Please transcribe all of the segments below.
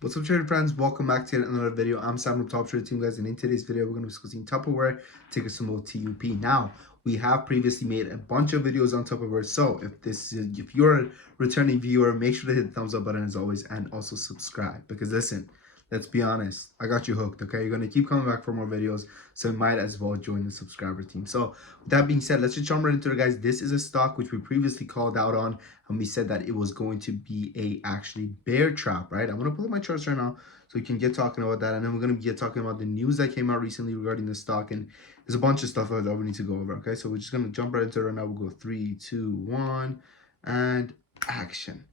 What's up, trader friends? Welcome back to yet another video. I'm Sam from Top Trader Team, guys, and in today's video, we're going to be discussing Tupperware ticker symbol TUP. Now, we have previously made a bunch of videos on Tupperware, so if you're a returning viewer, make sure to hit the thumbs up button as always, and also subscribe. Because listen, let's be honest, I got you hooked. Okay, you're going to keep coming back for more videos, so you might as well join the subscriber team. So, with that being said, let's just jump right into it, guys. This is a stock which we previously called out on, and we said that it was going to be a actually bear trap, right? I'm going to pull up my charts right now so we can get talking about that, and then we're going to get talking about the news that came out recently regarding the stock, and there's a bunch of stuff that we need to go over. Okay, so we're just going to jump right into it right now. We'll go 3, 2, 1, and action.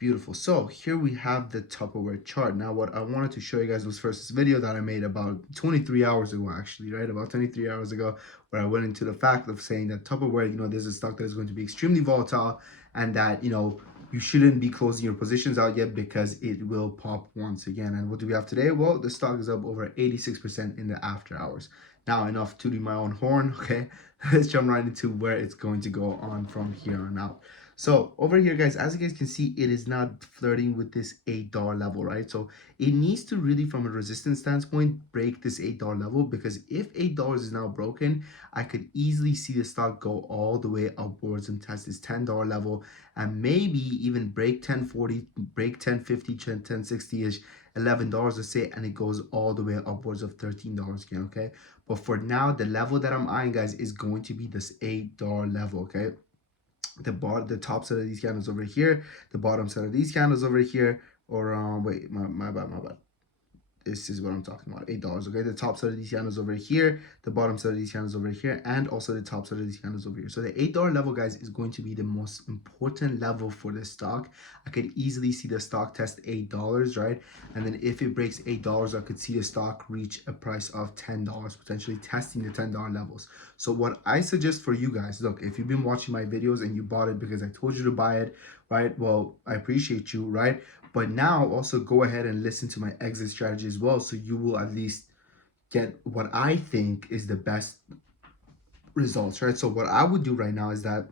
Beautiful. So here we have the Tupperware chart. Now what I wanted to show you guys was first this video that I made about 23 hours ago, actually, right? About 23 hours ago, where I went into the fact of saying that Tupperware, there's a stock that is going to be extremely volatile, and that, you shouldn't be closing your positions out yet because it will pop once again. And what do we have today? Well, the stock is up over 86% in the after hours. Now, enough tooting my own horn, okay? Let's jump right into where it's going to go on from here on out. So over here, guys, as you guys can see, it is not flirting with this $8 level, right? So it needs to really, from a resistance standpoint, break this $8 level, because if $8 is now broken, I could easily see the stock go all the way upwards and test this $10 level, and maybe even break 1040, break 1050, 1060-ish, $11, let's say, and it goes all the way upwards of $13 again, okay? But for now, the level that I'm eyeing, guys, is going to be this $8 level, okay? The top side of these candles over here, the bottom side of these candles over here, or wait, my bad. This is what I'm talking about, $8, okay? The top side of these candles over here, the bottom side of these candles over here, and also the top side of these candles over here. So the $8 level, guys, is going to be the most important level for this stock. I could easily see the stock test $8, right? And then if it breaks $8, I could see the stock reach a price of $10, potentially testing the $10 levels. So what I suggest for you guys, look, if you've been watching my videos and you bought it because I told you to buy it, right? Well, I appreciate you, right? But now also go ahead and listen to my exit strategy as well, so you will at least get what I think is the best results, right? So what I would do right now is that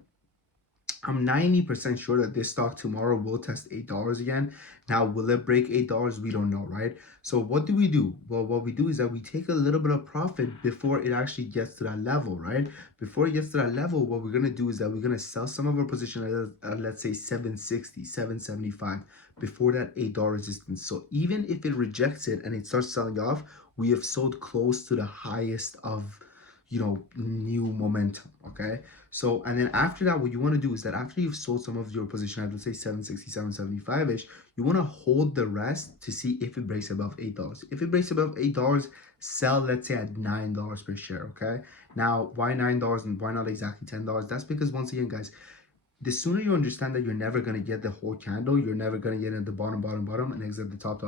I'm 90% sure that this stock tomorrow will test $8 again. Now, will it break $8? We don't know, right? So what do we do? Well, what we do is that we take a little bit of profit before it actually gets to that level, right? Before it gets to that level, what we're going to do is that we're going to sell some of our position at, let's say, 760, 775 before that $8 resistance. So even if it rejects it and it starts selling off, we have sold close to the highest of, new momentum, okay? So, and then after that, what you want to do is that after you've sold some of your position at, let's say, 760, 775-ish, you want to hold the rest to see if it breaks above $8. If it breaks above $8, sell, let's say, at $9 per share, okay? Now, why $9 and why not exactly $10? That's because, once again, guys, the sooner you understand that you're never going to get the whole candle, you're never going to get at the bottom, and exit the top,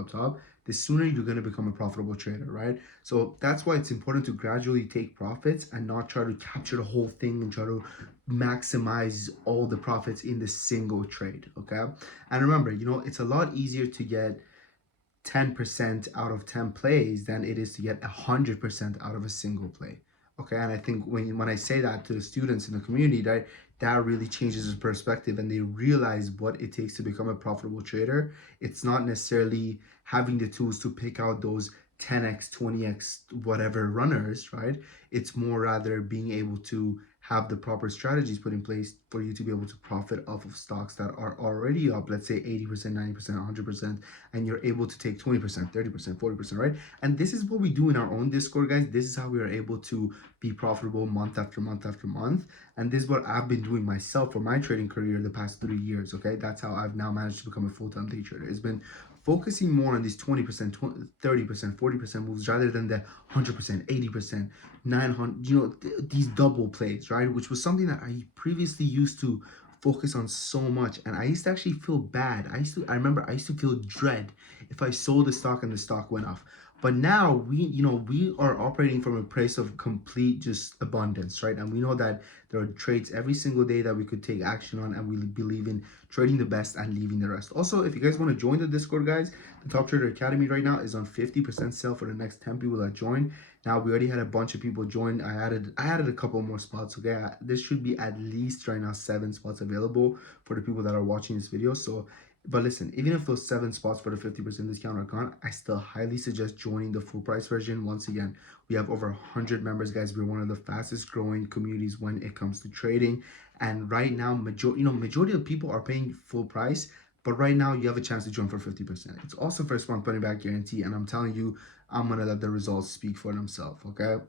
the sooner you're going to become a profitable trader, right? So that's why it's important to gradually take profits and not try to capture the whole thing and try to maximize all the profits in the single trade, okay? And remember, it's a lot easier to get 10% out of 10 plays than it is to get 100% out of a single play. Okay, and I think when I say that to the students in the community, that really changes their perspective, and they realize what it takes to become a profitable trader. It's not necessarily having the tools to pick out those 10x, 20x, whatever runners, right? It's more rather being able to have the proper strategies put in place for you to be able to profit off of stocks that are already up, let's say 80%, 90%, 100%, and you're able to take 20%, 30%, 40%, right? And this is what we do in our own Discord, guys. This is how we are able to be profitable month after month after month. And this is what I've been doing myself for my trading career the past 3 years, okay? That's how I've now managed to become a full-time day trader. It's been focusing more on these 20%, 30%, 40% moves rather than the 100%, 80%, 900, these double plays, right? Which was something that I previously used to focus on so much, and I used to actually feel bad. I remember I used to feel dread if I sold the stock and the stock went off. But now we are operating from a place of complete just abundance, right? And we know that there are trades every single day that we could take action on, and we believe in trading the best and leaving the rest. Also, if you guys want to join the Discord, guys, the Top Trader Academy right now is on 50% sale for the next 10 people that join. Now, we already had a bunch of people join. I added a couple more spots, okay? There should be at least right now 7 spots available for the people that are watching this video. So But listen, even if those 7 spots for the 50% discount are gone, I still highly suggest joining the full price version. Once again, we have over 100 members, guys. We're one of the fastest growing communities when it comes to trading. And right now, majority of people are paying full price. But right now, you have a chance to join for 50%. It's also first month money back guarantee. And I'm telling you, I'm going to let the results speak for themselves, okay?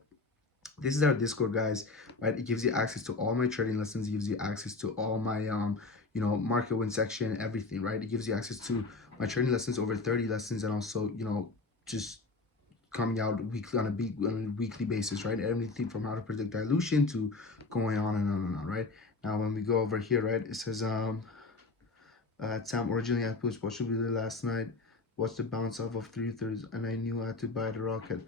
This is our Discord, guys, right? It gives you access to all my trading lessons. It gives you access to all my market win section, everything, right? It gives you access to my trading lessons, over 30 lessons, and also just coming out weekly on a weekly basis, right? Everything from how to predict dilution to going on and on and on, right? Now when we go over here, right, it says Sam, originally I pushed what should we do last night, watched the bounce off of 3/3, and I knew I had to buy the rocket.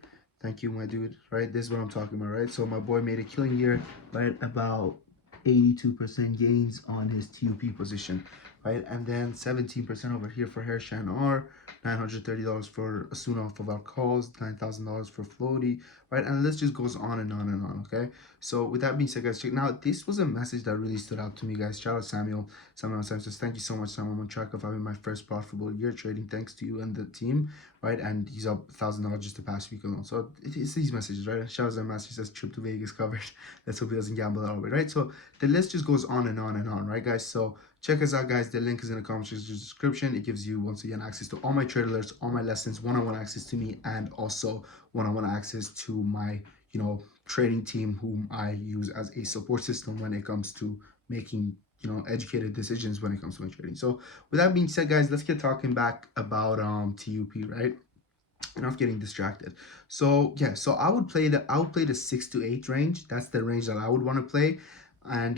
Thank you, my dude. Right, this is what I'm talking about, right? So my boy made a killing here, right? About 82% gains on his TUP position, right? And then 17% over here for Hershan R, $930 for Asuna off of our calls, $9,000 for Floaty, right? And the list just goes on and on and on, okay? So with that being said, guys, check now. This was a message that really stood out to me, guys. Shout out Samuel Sanchez. Thank you so much, Sam. I'm on track of having my first profitable year trading, thanks to you and the team, right? And he's up $1,000 just the past week alone. So it's these messages, right? Shout out to message says trip to Vegas covered. Let's hope he doesn't gamble that way, right? So the list just goes on and on and on, right, guys? So check us out, guys. The link is in the comment description. It gives you, once again, access to all my trade alerts, all my lessons, one-on-one access to me, and also one-on-one access to my, trading team, whom I use as a support system when it comes to making, educated decisions when it comes to my trading. So with that being said, guys, let's get talking back about TUP, right? Enough getting distracted. So yeah, so I would play the 6 to 8 range. That's the range that I would want to play. And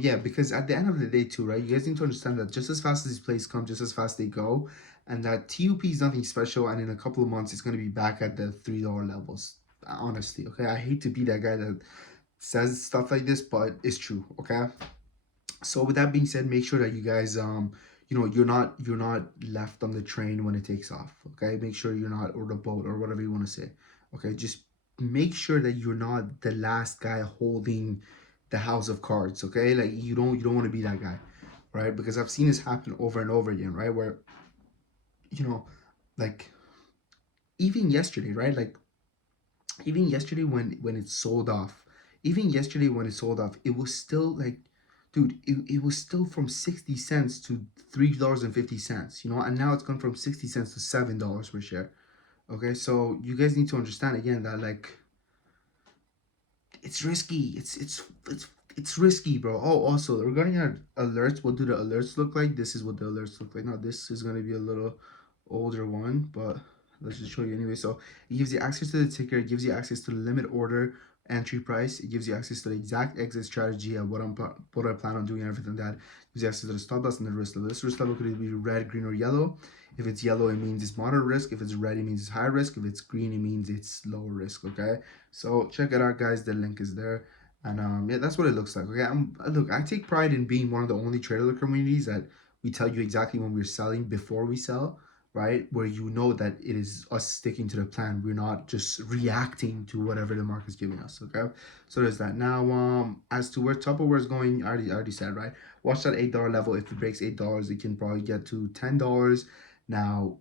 yeah, because at the end of the day too, right, you guys need to understand that just as fast as these plays come, just as fast they go, and that TUP is nothing special, and in a couple of months it's going to be back at the $3 levels, honestly. Okay, I hate to be that guy that says stuff like this, but it's true. Okay, so with that being said, make sure that you guys you're not left on the train when it takes off. Okay, make sure you're not, or the boat, or whatever you want to say. Okay, just make sure that you're not the last guy holding the house of cards. Okay, like you don't want to be that guy, right? Because I've seen this happen over and over again, right? Where like even yesterday, right? Like even yesterday when it sold off, it was still like, dude, it was still from 60 cents to $3.50, and now it's gone from 60 cents to $7 per share. Okay, so you guys need to understand again that, like, it's risky. It's risky, bro. Oh, also regarding our alerts, what do the alerts look like? This is what the alerts look like. Now this is gonna be a little older one, but let's just show you anyway. So it gives you access to the ticker, it gives you access to the limit order entry price, it gives you access to the exact exit strategy and what I plan on doing, and everything that. It gives you access to the stop loss and the risk level. This risk level could either be red, green, or yellow. If it's yellow, it means it's moderate risk. If it's red, it means it's high risk. If it's green, it means it's low risk. Okay, so check it out, guys. The link is there. And yeah, that's what it looks like. Okay, look, I take pride in being one of the only trader communities that we tell you exactly when we're selling before we sell, right? Where you know that it is us sticking to the plan. We're not just reacting to whatever the market's giving us. Okay, so there's that. Now, as to where Tupperware is going, I already said, right? Watch that $8 level. If it breaks $8, it can probably get to $10. Now,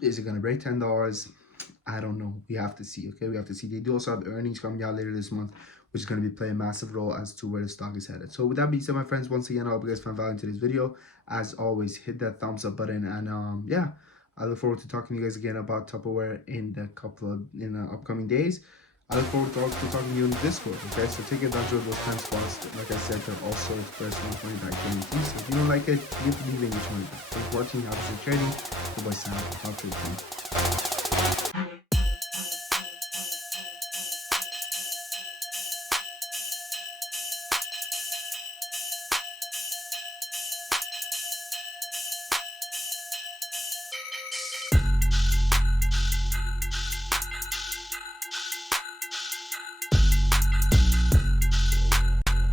is it gonna break $10? I don't know. We have to see. Okay, we have to see. They do also have earnings coming out later this month, which is going to be playing a massive role as to where the stock is headed. So with that being said, my friends, once again, I hope you guys found value in today's video. As always, hit that thumbs up button, and yeah, I look forward to talking to you guys again about Tupperware in the upcoming days. I look forward to also talking to you in Discord. Okay, so take advantage of those 10 spots. Like I said, they're also first money back guarantee. So if you don't like it, you can leave it in your money back. Thanks for watching. Have a good trading. Goodbye, Sam. Talk to you soon.